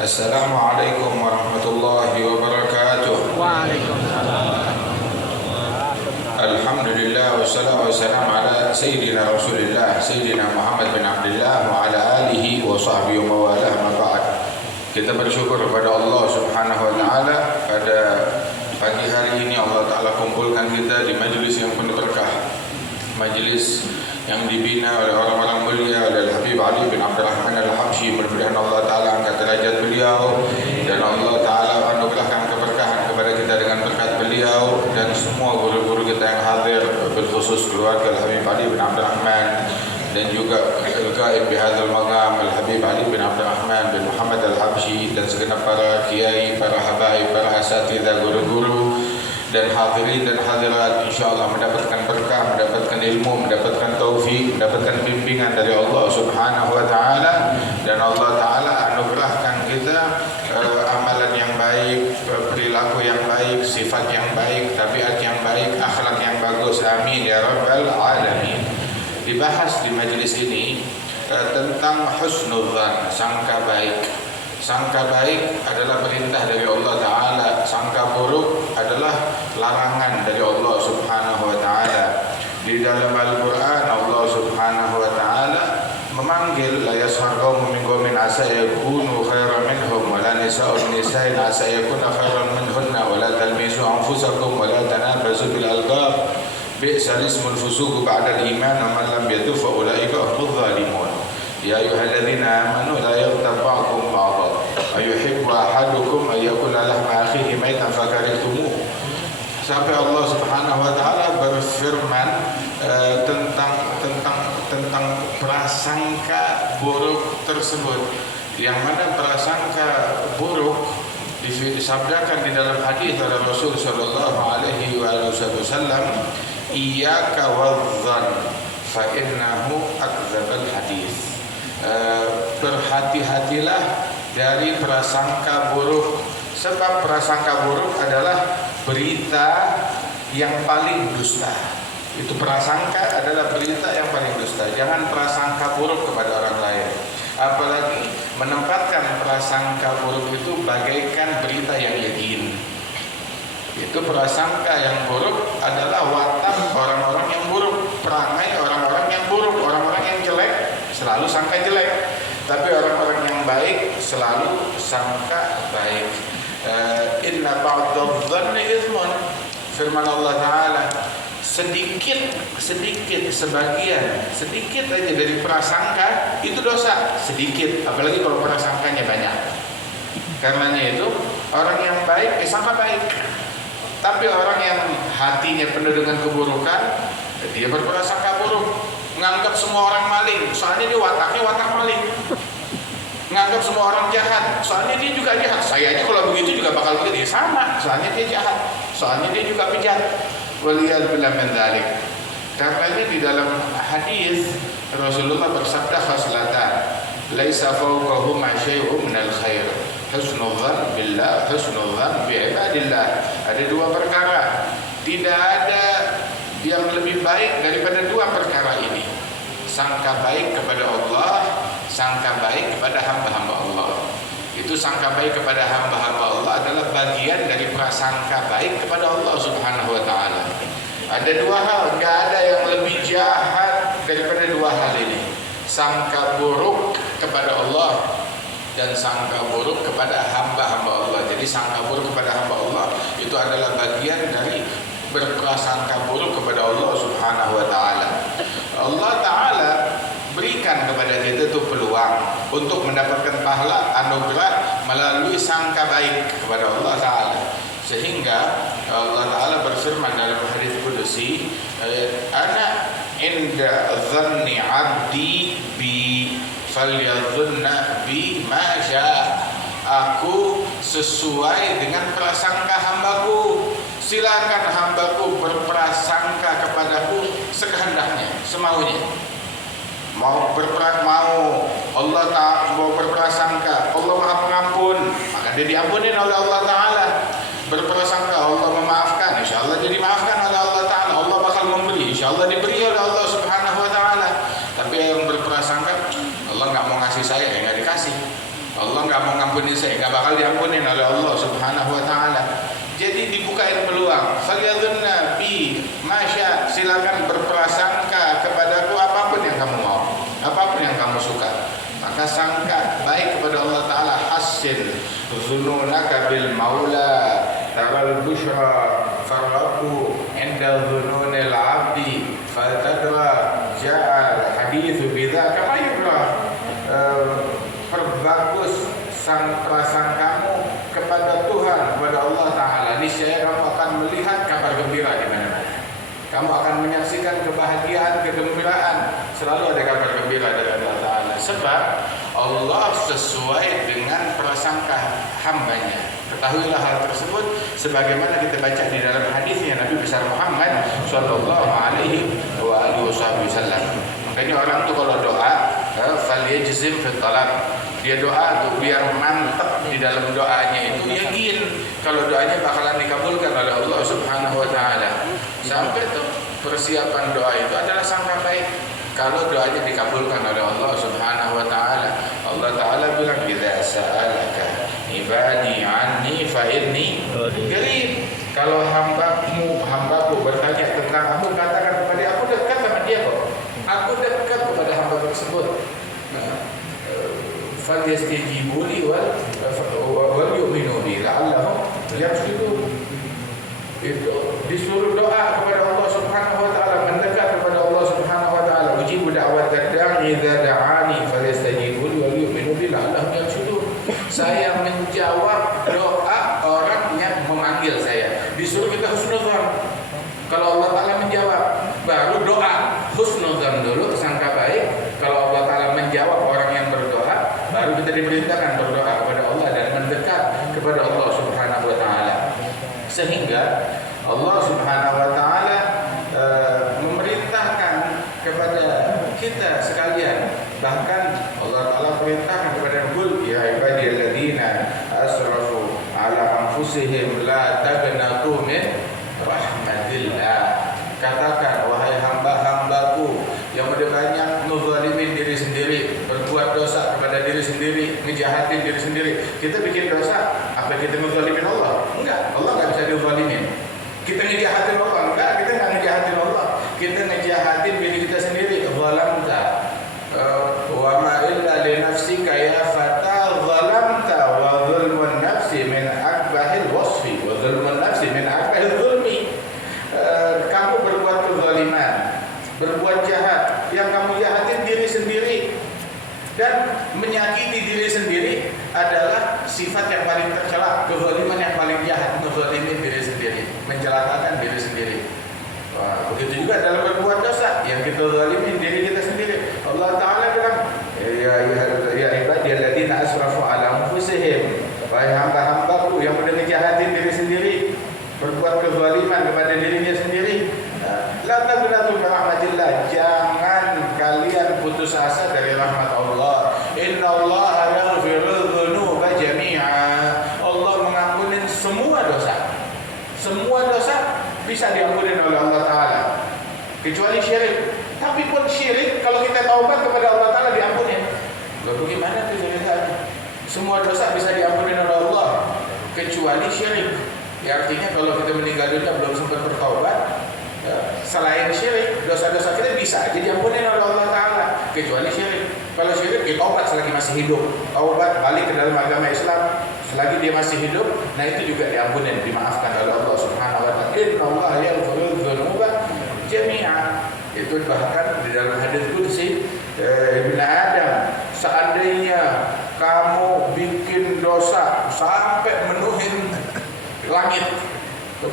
Assalamualaikum warahmatullahi wabarakatuh. Waalaikumsalam. Alhamdulillah wassalatu wassalamu ala sayyidina Rasulillah Sayyidina Muhammad bin Abdullah wa ala alihi wa sahbihi wa walah ma ba'd. Kita bersyukur kepada Allah Subhanahu wa taala pada pagi hari ini Allah taala kumpulkan kita di majelis yang penuh berkah. Majelis yang dibina oleh orang-orang mulia, oleh Habib Ali bin Abdurrahman Al-Habsyi. Mudah-mudahan Allah taala angkat derajat beliau dan Allah taala anugerahkan keberkahan kepada kita dengan berkat beliau dan semua guru-guru kita yang hadir, berkhusus keluarga Habib Ali bin Abdurrahman dan juga al-qaid bihadzal maqam Al-Habib Ali bin Abdurrahman bin Muhammad Al-Habsyi dan segenap para kiai, para habaib, para asatidzah, guru-guru dan hadirin dan hadirat, insyaallah mendapatkan berkah, mendapatkan ilmu, mendapatkan taufik, mendapatkan bimbingan dari Allah Subhanahu wa taala, dan Allah taala anugerahkan kita amalan yang baik, perilaku yang baik, sifat yang baik, tabiat yang baik, akhlak yang bagus. Amin ya rabbal alamin. Dibahas di majelis ini tentang husnudzan, sangka baik. Sangka baik adalah perintah dari Allah Ta'ala. Sangka buruk adalah larangan dari Allah Subhanahu Wa Ta'ala. Di dalam Al-Quran Allah Subhanahu Wa Ta'ala memanggil la yashar qaumun min qaumin asa yakunu khairan minhum wa la nisa'un nisa'in asa yakuna khairan minhunna wa la talmizu anfusakum wa la tanabazu bil alqab bi'sal ismul fusuq ba'da al-iman wa man lam yatub fa ulaika humudz zalimun. Ya ayyuhalladzina amanu la yaghtab ba'dukum ba'dhan ayuhibbu ahadukum ay yakula lahma akhihi maitan fakarihtumuh. Sampai Allah Subhanahu wa taala berfirman tentang prasangka buruk tersebut, yang mana prasangka buruk disabdakan di dalam hadis dari Rasul sallallahu alaihi wasallam, iyyaka wadh-dhann fa innahu akdzabul hadis. Berhati-hatilah dari prasangka buruk, sebab prasangka buruk adalah berita yang paling dusta. Itu prasangka adalah berita yang paling dusta. Jangan prasangka buruk kepada orang lain, apalagi menempatkan prasangka buruk itu bagaikan berita yang yakin. Itu prasangka yang buruk adalah watak orang-orang yang buruk, perangai orang-orang yang buruk, orang-orang yang jelek selalu sangka jelek, tapi orang-orang yang baik selalu sangka baik. Inna ba'dadh-dhanni itsmun, firman Allah Ta'ala, sedikit sebagian, sedikit aja dari prasangka itu dosa, sedikit, apalagi kalau prasangkanya banyak. Karenanya itu orang yang baik sangka baik, tapi orang yang hatinya penuh dengan keburukan, dia berprasangka buruk. Nganggap semua orang maling, soalnya dia wataknya watak maling. Nganggap semua orang jahat, soalnya dia juga jahat. Saya aja kalau begitu juga bakal begitu, sama, soalnya dia jahat, soalnya dia juga bejat. Waliyadzubillah min dzalik. Karenanya di dalam hadis Rasulullah bersabda khaslatan laisa fawqahuma syai'un minal khair, husnudzan billah, husnudzan bi ibadillah. Ada dua perkara, tidak ada yang lebih baik daripada dua perkara ini: sangka baik kepada Allah, sangka baik kepada hamba-hamba Allah. Itu sangka baik kepada hamba-hamba Allah adalah bagian dari prasangka baik kepada Allah Subhanahu wa taala. Ada dua hal, enggak ada yang lebih jahat daripada dua hal ini: sangka buruk kepada Allah dan sangka buruk kepada hamba-hamba Allah. Jadi sangka buruk kepada hamba Allah itu adalah bagian dari berprasangka buruk kepada Allah Subhanahu wa taala. Allah taala berikan kepada kita itu peluang untuk mendapatkan pahala anugerah melalui sangka baik kepada Allah taala. Sehingga Allah taala berfirman dalam hadis qudsi, ana inda dhanni 'abdi bi falyadhunna bi ma syaa. Aku sesuai dengan prasangka hambaku. Silakan hambaku berprasangka kepadaku sekehendaknya, semaunya. Mau Allah Ta'ala mau berprasangka Allah Maha Pengampun, maka dia diampunin oleh Allah Ta'ala. Berprasangka Allah memaafkan, insya Allah dia dimaafkan oleh Allah Ta'ala. Allah bakal memberi, insya Allah diberi oleh Allah Subhanahu wa Ta'ala. Tapi yang berprasangka Allah nggak mau ngasih saya, ya nggak dikasih. Allah nggak mau ngampuni saya, bakal diampunin oleh Allah Subhanahu wa taala. Jadi dibukain peluang. Falyadhunna bi masya, silakan berprasangka kepadaku apapun yang kamu mau, apapun yang kamu suka. Maka sangka baik kepada Allah taala. Hassin dzununaka bil maula taral busyra farqu inda dzununil abdi fatadra ja'al haditsu bidzaka kama yura. Perbagus sang prasangkamu kepada Tuhan, kepada Allah Ta'ala. Niscaya kamu akan melihat kabar gembira di mana-mana. Kamu akan menyaksikan kebahagiaan, kegembiraan. Selalu ada kabar gembira dari Allah Ta'ala. Sebab Allah sesuai dengan prasangka hambanya. Ketahuilah hal tersebut sebagaimana kita baca di dalam hadisnya Nabi besar Muhammad sallallahu alaihi wasallam. Makanya orang tuh kalau doa, falyajzim fi talab. Dia doa tuh biar mantap di dalam doanya itu, yakin kalau doanya bakalan dikabulkan oleh Allah Subhanahu wa taala. Sampai tuh persiapan doa itu adalah sangka baik kalau doanya dikabulkan oleh Allah Subhanahu wa taala. Allah taala bilang, "Idza sa'alaka ibadi anni fa inni qarib." Kalau hambaku bertanya tentang aku, katakan kepada aku dekat sama dia kok. Aku dekat kepada hamba tersebut. فَلْيَسْتَجِيبُوا لِي وَلْيُؤْمِنُوا بِي لَعَلَّهُمْ يَرْشُدُونَ. Itu disuruh doa kepada Allah Subhanahu wa taala, mendekat kepada Allah Subhanahu wa taala. Ujibu da'watad da'i idza da'ani falyastajibu li wa liyu'minu bi la'allahum yarshudun. Saya menjawab doa orang yang memanggil saya. Disuruh kita husnuzan. Kalau Allah taala menjawab, baru doa husnuzan dulu, sangka baik. Kalau Allah taala menjawab orang yang berdoa, baru kita diperintahkan berdoa kepada Allah dan mendekat kepada Allah Subhanahu wa taala. Sehingga Allah Subhanahu wa taala memerintahkan kepada kita sekalian, bahkan Allah taala perintahkan kepada Qul ya ibadiyalladzina asrafu ala anfusihim la taqnatu min rahmatillah. Katakan wahai hamba-hambaku yang udah banyak ngezalimin diri sendiri, berbuat dosa kepada diri sendiri, ngejahatin diri sendiri. Kita bikin dosa, apa kita ngezalimin Allah? Enggak, Allah enggak bisa dizalimin. Kita ngejahatin Allah? Enggak, kita enggak ngejahatin Allah. Kita ngejahatin diri kita sendiri. Zalamta wa ma illa li nafsika ya fata zalamta wa zulmun nafsi min akbahil wasfi wa zulmun nafsi min akbahil zulmi. Kamu berbuat kezaliman, berbuat jahat, yang kamu jahatin diri sendiri, dan menyakiti diri sendiri adalah sifat yang paling tercela. Kezaliman yang paling jahat, menzalimin diri sendiri, mencelakakan diri sendiri. Wah, begitu juga dalam berbuat dosa, yang kita zalimin diri kita sendiri. Allah Ta'ala bilang, ya ibadiyalladzina asrafu ala anfusihim, wahai hamba-hambaku yang udah ngejahatin diri sendiri, berbuat kezaliman kepada dirinya sendiri. La taqnatu min rahmatillah. Jangan kalian putus asa dari rahmat Allah. Innallaha yaghfiru dzunuba jami'a. Allah mengampuni semua dosa. Semua dosa bisa diampuni oleh Allah Ta'ala, kecuali syirik. Tapi pun syirik, kalau kita taubat kepada Allah Ta'ala diampuni. Lalu bagaimana itu ceritanya? Semua dosa bisa diampuni oleh Allah, kecuali syirik. Ya, artinya kalau kita meninggal dunia belum sempat bertaubat, selain syirik, dosa-dosa kita bisa aja diampuni oleh Allah Ta'ala, kecuali syirik. Kalau syirik, ya taubat selagi masih hidup. Taubat, balik ke dalam agama Islam selagi dia masih hidup, nah itu juga diampuni, dimaafkan oleh Allah Subhanahu wa taala. Innallaha yaghfiru dzunuba jami'a. Itu bahkan di dalam hadis qudsi, Ibnu Adam, seandainya kamu bikin dosa sampai menuhin langit,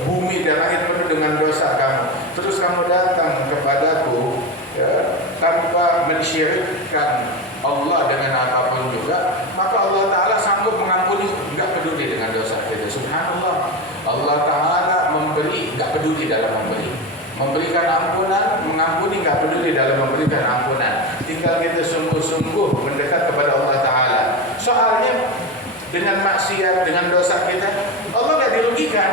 bumi dan langit penuh dengan dosa kamu, terus kamu datang kepadaku ya, tanpa mensyirikkan Allah dengan apapun juga, maka Allah Ta'ala sanggup mengampuni, enggak peduli dengan dosa kita. Subhanallah, Allah Ta'ala memberi, enggak peduli dalam memberi, memberikan ampunan, mengampuni, enggak peduli dalam memberikan ampunan. Tinggal kita sungguh-sungguh mendekat kepada Allah Ta'ala. Soalnya dengan maksiat, dengan dosa kita, Allah enggak dirugikan.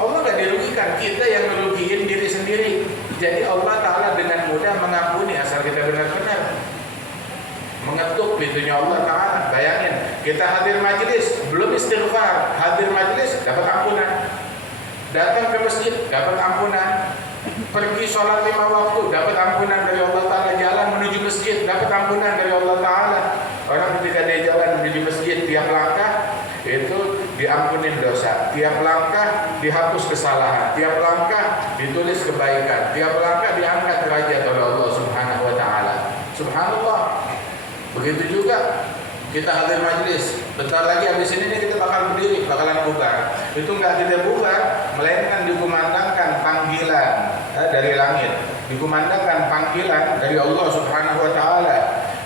Allah enggak dirugikan, kita yang merugiin diri sendiri. Jadi Allah Ta'ala dengan mudah mengampuni asal kita benar-benar mengetuk pintunya Allah Ta'ala. Bayangin, Kita hadir majelis, belum istighfar, hadir majelis dapat ampunan. Datang ke masjid dapat ampunan. Pergi sholat 5 waktu dapat ampunan dari Allah Ta'ala. Jalan menuju masjid dapat ampunan dari Allah Ta'ala. Orang ketika dia jalan menuju masjid, tiap langkah itu diampunin dosa, tiap langkah dihapus kesalahan, tiap langkah ditulis kebaikan, tiap langkah diangkat derajat oleh Allah Subhanahu wa Ta'ala. Subhanallah. Begitu juga kita hadir majelis, bentar lagi habis ini kita bakal berdiri, bakalan bubar. Itu enggak kita bubar, melainkan dikumandangkan panggilan dari langit, dikumandangkan panggilan dari Allah Subhanahu wa Ta'ala.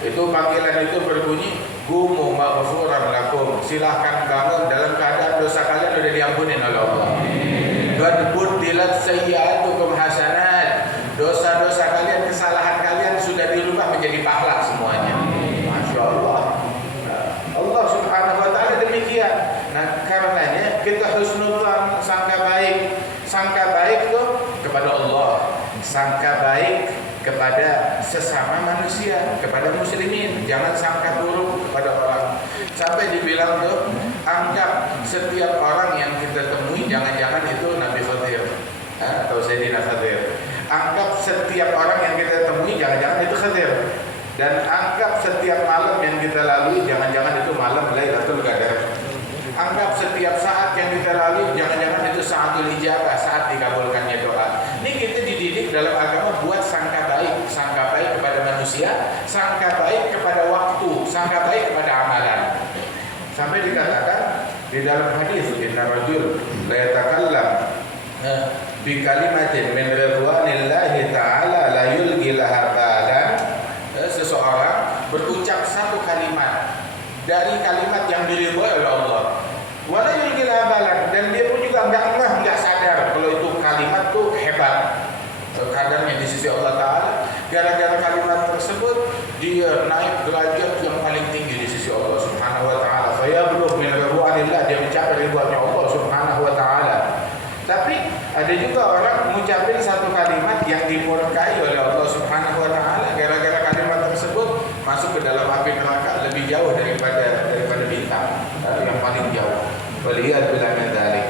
Itu panggilan itu berbunyi, "Qumu maghfuran lakum." Silahkan bangun dalam keadaan dosa kalian sudah diampuni oleh Allah. "Qad buddilat sayyi'atukum hasanat." Dosa-dosa kalian, kesalahan kalian sudah dirubah menjadi pahala semuanya. Masya Allah. Allah Subhanahu wa Ta'ala demikian. Nah, karenanya kita husnudzan, sangka baik. Sangka baik tuh kepada Allah, sangka baik kepada sesama manusia, kepada muslimin. Jangan sangka buruk kepada orang. Sampai dibilang tuh, anggap setiap orang yang kita temui jangan-jangan itu Nabi Khadir atau Sayyidina Khadir. Anggap setiap orang yang kita temui jangan-jangan itu Khadir. Dan anggap setiap malam yang kita lalui jangan-jangan itu malam Lailatul Qadar. Anggap setiap saat yang kita lalui jangan-jangan itu saatul ijabah, saat dikabulkannya doa. Ini kita dididik dalam agama buat sangka baik kepada manusia, sangka baik kepada waktu, sangka baik kepada amalan. Sampai dikatakan di dalam hadis, inna rajul la yatakallam bi kalimatin min ridwanillahi ta'ala la yulgi laha balan. Seseorang berucap satu kalimat dari kalimat yang diridhoi oleh Allah, wala yulgi laha balan, dan dia pun juga enggak sadar kalau itu kalimat tuh hebat kadarnya di sisi Allah Ta'ala. Gara-gara kalimat tersebut dia naik derajat yang paling tinggi di sisi Allah Subhanahu wa Ta'ala. Fayablugh min ridwanillah, dia mencapai ridwannya Allah Subhanahu wa Ta'ala. Tapi ada juga orang mengucapkan satu kalimat yang dimurkai oleh Allah Subhanahu wa Ta'ala. Gara-gara kalimat tersebut masuk ke dalam api neraka lebih jauh daripada bintang yang paling jauh. Waliyad billah min dzalik.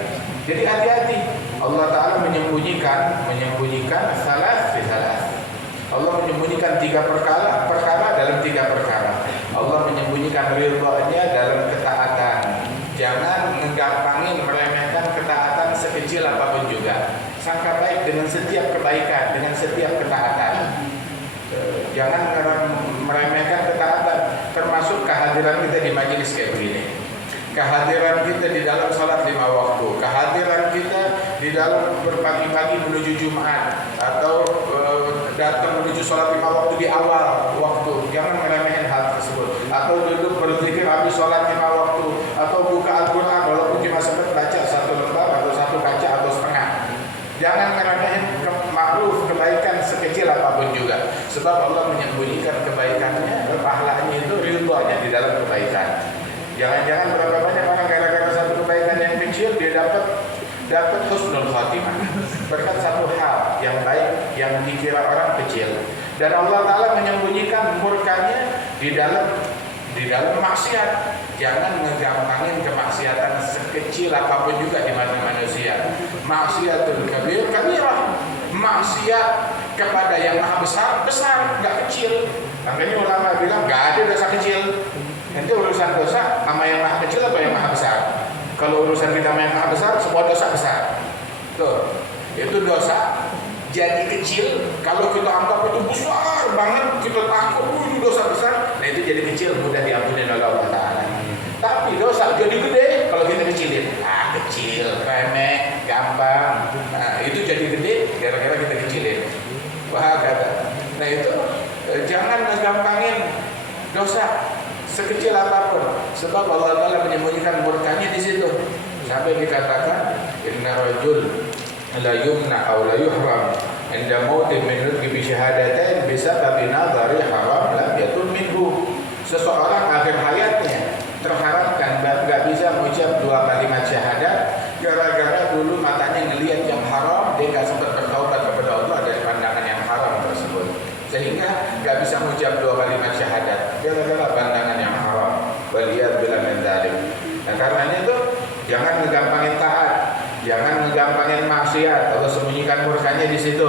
Jadi hati-hati. Allah Ta'ala menyembunyikan salas fi salas. Allah menyembunyikan 3 perkara dalam 3 perkara. Allah menyembunyikan ridha-Nya dalam ketaatan. Jangan ngegampangin meremehkan ketaatan sekecil apapun juga. Sangka baik dengan setiap kebaikan, dengan setiap ketaatan. Jangan meremehkan ketaatan, termasuk kehadiran kita di majelis kayak begini. Kehadiran kita di dalam salat 5 waktu, kehadiran kita di dalam berpagi-pagi menuju Jumat, atau datang menuju salat 5 waktu di awal waktu. Jangan meremehkan hal tersebut. Atau duduk berzikir habis salat 5 waktu, atau buka Al-Quran walaupun cuma sempat baca 1 lembar atau 1 kaca atau setengah. Jangan meremehkan ma'ruf, kebaikan sekecil apapun juga. Sebab Allah menyembunyikan kebaikannya, pahalanya itu ridhonya di dalam kebaikan. Jangan-jangan berapa banyak orang gara-gara satu kebaikan yang kecil dia dapat husnul khatimah berkat satu hal yang baik yang dikira orang kecil. Dan Allah Ta'ala menyembunyikan murkanya di dalam maksiat. Jangan ngegampangin kemaksiatan sekecil apapun juga di mata manusia. Maksiatul kabirah. Maksiat kepada yang maha besar, enggak kecil. Makanya ulama bilang enggak ada dosa kecil. Nanti urusan dosa sama yang maha kecil atau yang maha besar. Kalau urusan kita sama yang maha besar, semua dosa besar. Tuh, itu dosa jadi kecil. Kalau kita anggap itu besar banget, kita takut itu dosa besar, nah itu jadi kecil, mudah diampuni oleh Allah Ta'ala. Tapi dosa jadi gede kalau kita kecilin. Kecil, remeh, gampang. Nah, itu jadi gede gara-gara kita kecilin. Wah, kata. Nah itu jangan ngegampangin dosa sekecil apapun, sebab Allah Ta'ala menyembunyikan murkanya di situ. Sampai dikatakan inna rajul la yumna aw la yuhram inda mautin min rizqi bi syahadatain bisababi nadhari haram lam yatun minhu. Seseorang akhir hayatnya terharapkan enggak bisa mengucap 2 kalimat syahadat gara-gara dulu matanya ngelihat yang haram, dia enggak sempat bertaubat kepada Allah dari pandangan yang haram tersebut, sehingga enggak bisa mengucap 2 kalimat syahadat gara-gara pandangan yang haram. Waliyad billah min Karenanya tuh jangan ngegampangin taat, jangan ngegampangin maksiat. Allah sembunyikan murkanya di situ.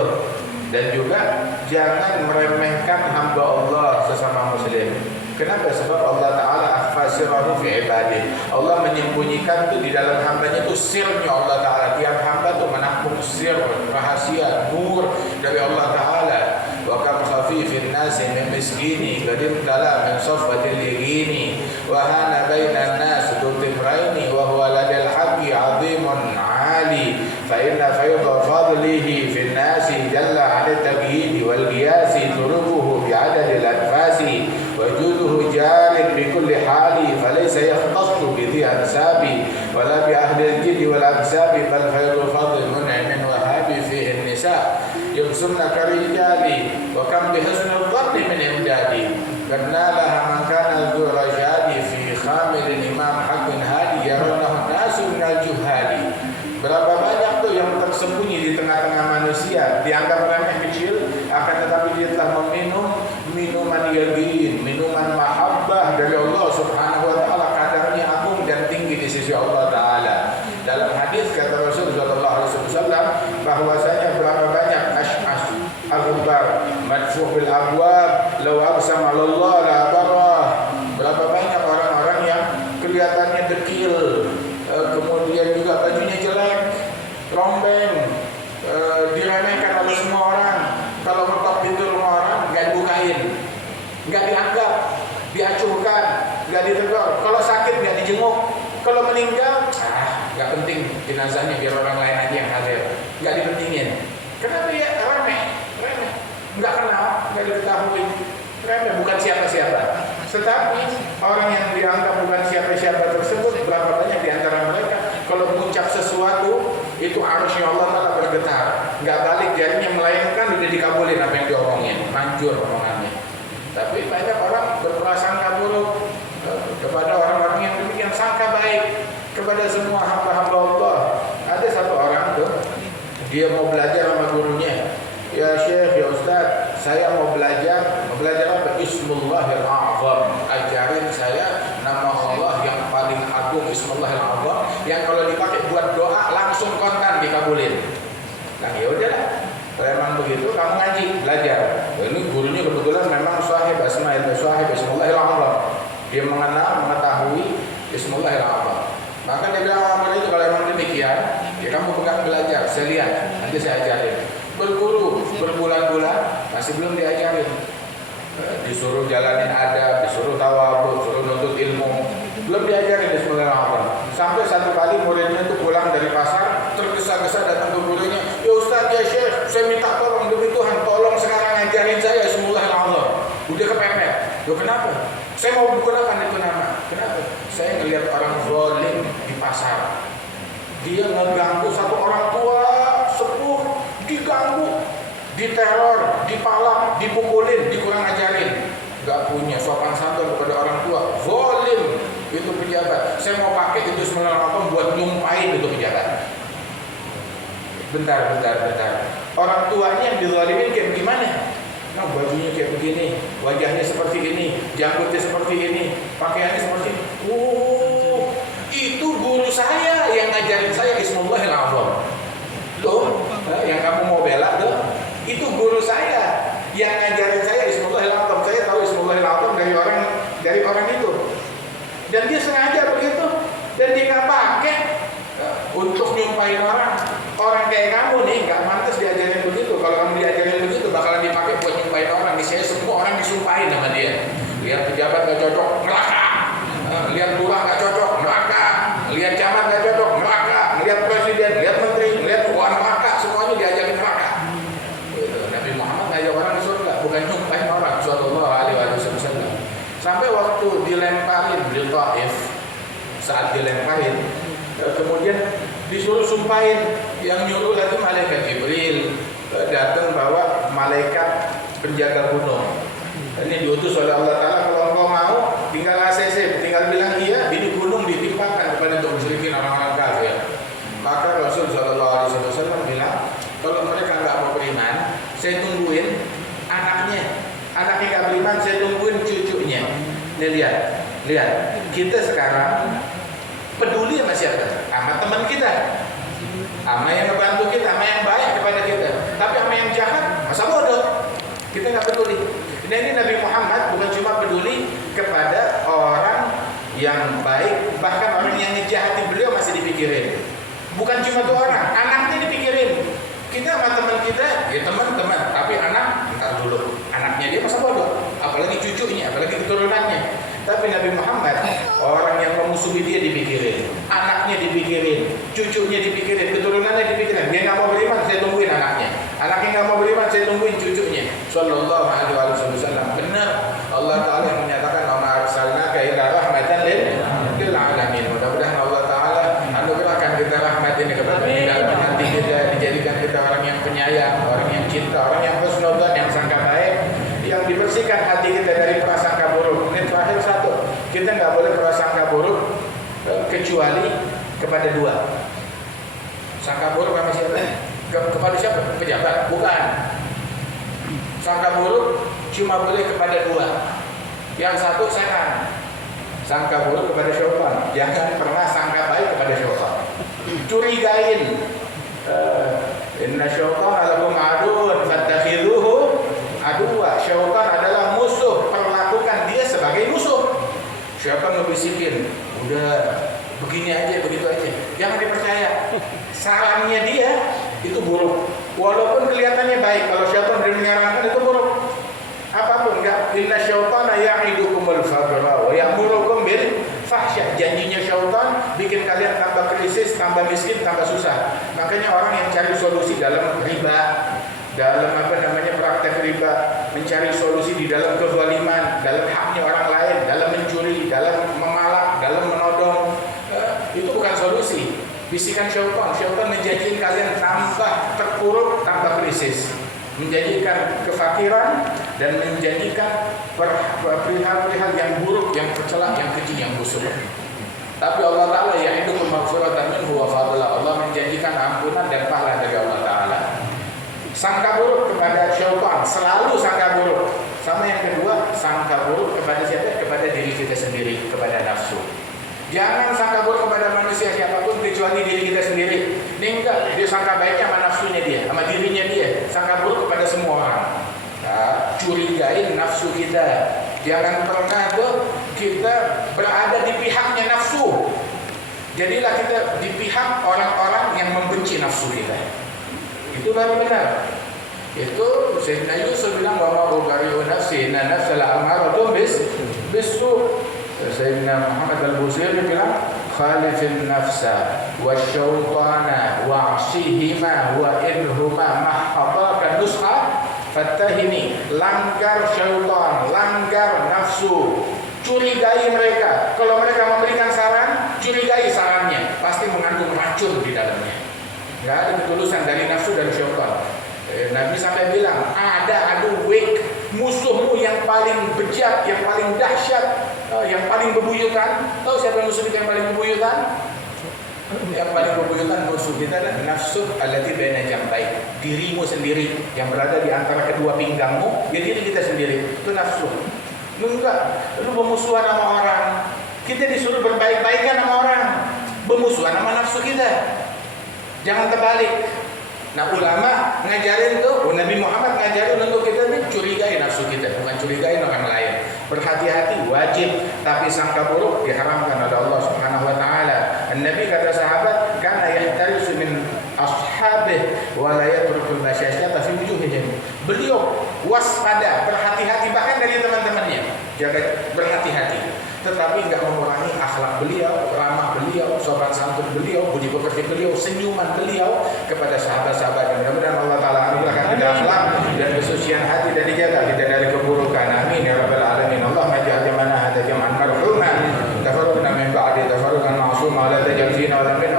Dan juga jangan meremehkan hamba Allah sesama muslim. Kenapa? Sebab Allah Ta'ala akhfasirahu fi ibadih. Allah menyembunyikan itu di dalam hambanya itu sirnya Allah Ta'ala. Tiap hamba itu menampung sir, rahasia, nur dari Allah Ta'ala. Wa kam khafifin nasi min miskini qadim tala min safwatil yaqini wa hana bainan nas dutimraini wa huwa ladal haqqi azimun ali fa inna fayda fadlihi fin nasi jalla 'ala tabyid wal qiyasi turubuhu bi 'adadil anfasi wa juduhu jarin bi kulli hali falaysa yahtassu bi dhi ansabi wala bi ahli al-jid wal ansabi bal faydu fadl mun'imin wa habi fihi an-nisa yumsunna karijali wa kam bihusnil dhanni min imdadi karena laha man kana dhu rajadi fi khamil imam haqqin hadi yarawnahu nasu minal juhali. Berapa banyak tuh yang tersembunyi di tengah-tengah manusia, dianggap remeh kecil, akan tetapi dia telah meminum minuman yaqin, minuman mahabbah dari Allah Subhanahu wa taala, kadarnya agung dan tinggi di sisi Allah Taala. Dalam hadis kata Rasul sallallahu alaihi wasallam bahwasanya berapa banyak ash'as al-ghubbar madfuh bil abwab law aqsama 'ala Allah la barah. Berapa banyak orang-orang yang kelihatannya dekil, kemudian juga bajunya jelek, rombeng, diremehkan oleh semua orang. Kalau ngetok pintu rumah orang nggak dibukain, nggak dianggap, diacuhkan, nggak ditegur. Kalau sakit nggak dijenguk, kalau meninggal nggak penting jenazahnya, biar orang lain aja yang hadir, nggak dipentingin. Kenapa ya? Remeh, nggak kenal, nggak diketahui, remeh, bukan siapa-siapa. Tetapi orang yang dianggap bukan siapa-siapa tersebut, berapa banyak di antara mereka kalau mengucap sesuatu itu arusnya Allah Ta'ala bergetar, nggak balik jadinya, melainkan udah dikabulin apa yang diomongin, manjur omongannya. Tapi banyak orang berprasangka buruk kepada orang-orang yang demikian, sangka baik kepada semua hamba-hamba Allah. Ada satu orang tuh, dia mau belajar sama gurunya, ya Syekh, ya Ustaz, saya mau belajar apa? Ismullahil A'zam. Ajarin saya nama Allah yang paling agung, Ismullahil A'zam, yang kalau dipakai buat doa langsung kontan dikabulin. Nah ya udahlah, kalau emang begitu kamu ngaji, belajar. Ini gurunya kebetulan memang sahib Ismullahil A'zam. Dia mengenal, mengetahui Ismullahil A'zam. Maka dia bilang sama itu, kalau emang demikian, ya kamu pegang belajar, saya lihat, nanti saya ajarin. Berguru berbulan-bulan masih belum diajarin, disuruh jalanin adab, disuruh tawadhu, disuruh nuntut ilmu, belum diajarin Bismillahirrahmanirrahim. Sampai satu kali muridnya itu pulang dari pasar, tergesa-gesa datang ke gurunya, ya Ustaz, ya Syekh, saya minta tolong demi Tuhan, tolong sekarang ngajarin saya Bismillahirrahmanirrahim. Udah kepepet. Loh kenapa? Saya mau gunakan itu nama. Kenapa? Saya ngelihat orang zalim di pasar, dia ngeganggu satu orang tua sepuh, diganggu, diteror, dipalak, dipukulin, dikurang ajarin, gak punya sopan santun kepada orang tua, zalim itu pejabat. Saya mau pakai itu Bismillahirrahmanirrahim buat nyumpain itu pejabat. Bentar. Orang tuanya yang dizalimin kayak gimana? Nah, bajunya kayak begini, wajahnya seperti ini, janggutnya seperti ini, pakaiannya seperti ini. Itu guru saya yang ngajarin saya Ismullahil A'zam. Tuh, yang kamu mau bela tuh, itu guru saya yang ngajarin saya Ismullahil A'zam. Saya tahu Ismullahil A'zam dari orang itu. Dan dia sengaja begitu, dan dia nggak pakai untuk nyumpahin orang. Orang kayak kamu nih nggak pantas diajarin begitu. Kalau kamu diajarin begitu, bakalan dipakai buat nyumpahin orang. Nih saya semua orang disumpahin sama dia. Lihat pejabat nggak cocok, neraka. Lihat lurah nggak cocok, neraka. Lihat camat nggak cocok, neraka. Lihat presiden, lihat menteri, lihat bukan neraka, semuanya diajarin neraka. Nabi Muhammad ngajak orang ke surga, bukan nyumpahin orang. Sallallahu alaihi wasallam. Sampai waktu dilemparin di Taif, saat dilemparin, kemudian disuruh sumpahin, yang nyuruh lagi malaikat Jibril datang bawa malaikat penjaga gunung. Ini diutus oleh Allah Ta'ala, kalau engkau mau tinggal ACC, tinggal bilang iya, ini gunung ditimpakan kepada untuk musyrikin orang-orang kafir. Maka Rasul Sallallahu Alaihi Wasallam bilang, kalau mereka nggak mau beriman, saya tungguin anaknya nggak beriman, saya tungguin cucunya. Nih lihat, kita sekarang Peduli sama siapa? Sama teman kita, sama yang ngebantu kita, sama yang baik kepada kita. Tapi sama yang jahat, masa bodoh? Kita nggak peduli. Nah, ini Nabi Muhammad bukan cuma peduli kepada orang yang baik, bahkan orang yang ngejahati beliau masih dipikirin. Bukan cuma tuh orang, anaknya dipikirin. Kita sama teman kita, ya teman-teman, tapi anak, ntar dulu. Anaknya dia masa bodoh, apalagi cucunya, apalagi keturunannya. Tapi Nabi Muhammad, orang yang memusuhi dia dipikirin, anaknya dipikirin, cucunya dipikirin, keturunannya dipikirin. Dia nggak mau beriman, saya tungguin anaknya. Anaknya nggak mau beriman, saya tungguin cucunya. Sallallahu alaihi wasallam. Benar, Allah Taala yang menyatakan, "Wa ma arsalnaka illa rahmatan lil alamin." Mudah-mudahan Allah Taala anugerahkan kita rahmat ini kepada kita, nanti kita dijadikan kita orang yang penyayang, orang yang cinta, orang yang husnudzon, yang sangka baik, yang dibersihkan hati kita dari prasangka buruk. Ini terakhir satu, kita nggak boleh prasangka buruk kecuali kepada dua. Sangka buruk sama siapa? Kepada siapa? Pejabat? Bukan. Sangka buruk cuma boleh kepada dua. Yang satu setan. Sangka buruk kepada syaitan. Jangan pernah sangka baik kepada syaitan. Curigain. Inna syaitan lakum aduun fattakhiduhu aduwa. Syaitan adalah musuh, perlakukan dia sebagai musuh. Syaitan ngebisikin, udah begini aja, begitu aja, jangan dipercaya. Sarannya dia itu buruk, walaupun kelihatannya baik. Kalau syaitan menyarankan itu buruk. Apapun enggak, inna syaitana ya'idukumul faqra wa ya'murukum bil fahsya. Janjinya syaitan bikin kalian tambah krisis, tambah miskin, tambah susah. Makanya orang yang cari solusi dalam riba, dalam praktek riba, mencari solusi di dalam kezaliman, dalam haknya orang lain, dalam mencuri, dalam memalak, dalam menodong, itu bukan solusi. Bisikan syaitan. Syaitan menjanjikan kalian tambah terpuruk, tambah krisis, menjanjikan kefakiran, dan menjanjikan perihal-perihal yang buruk, yang tercela, yang keji, yang busuk. Tapi Allah Ta'ala ya'idukum maghfiratan minhu wa fadla. Allah menjanjikan ampunan dan pahala dari Allah Ta'ala. Sangka buruk kepada syaitan, selalu sangka buruk. Sama yang kedua, sangka buruk kepada siapa? Kepada diri kita sendiri, kepada nafsu. Jangan sangka buruk kepada manusia siapapun kecuali diri kita sendiri. Ini enggak, dia sangka baiknya sama nafsunya dia, sama dirinya dia. Sangka buruk kepada semua orang. Nah, curigain nafsu kita. Jangan pernah tuh kita berada di pihaknya nafsu. Jadilah kita di pihak orang-orang yang membenci nafsu kita. Itu baru benar. Itu Sayyidina Yusuf bilang, wa ma ubari'u nafsi inna nafsa la'amaratun bisu. Sayyidina Muhammad al-Busiri bilang, khalifin nafsa wa syaitana wa'asihima wa inhuma mahhataka nusha fattahini. Langgar syaitan, langgar nafsu, curigai mereka. Kalau mereka memberikan saran, curigai sarannya, pasti mengandung racun di dalamnya. Nggak ada ketulusan dari nafsu dan syaitan. Nabi sampai bilang, ada aduwik, musuhmu yang paling bejat, yang paling dahsyat, yang paling bebuyutan. Tahu siapa musuh kita yang paling bebuyutan? Yang paling bebuyutan musuh kita adalah nafsu allati baina jambai. Dirimu sendiri yang berada di antara kedua pinggangmu, ya diri kita sendiri. Itu nafsu. Lu enggak, lu bermusuhan sama orang. Kita disuruh berbaik-baikan sama orang, bermusuhan sama nafsu kita. Jangan terbalik. Nah, ulama ngajarin tuh, Nabi Muhammad ngajarin untuk kita nih curigai nafsu kita, bukan curigai orang lain. Berhati-hati wajib, tapi sangka buruk diharamkan oleh Allah Subhanahu wa taala. Nabi kata sahabat, kana yahtarisu min ashabih wa la yatrukul masyasyata fi wujuhihim. Beliau waspada, berhati-hati bahkan dari teman-temannya. Jaga berhati-hati. Tetapi enggak mengurangi akhlak beliau, ramah beliau, sopan santun beliau, budi pekerti beliau, senyuman beliau kepada sahabat-sahabat. Mudah-mudahan Allah Ta'ala anugerahkan kita akhlak dan kesucian hati dan dijaga kita dari keburukan. Amin ya rabbal alamin. Allahumma ja'al jamana hadza jam'an marhuman tafarraqna min ba'di tafarruqan ma'suma la tajal fina wa la minna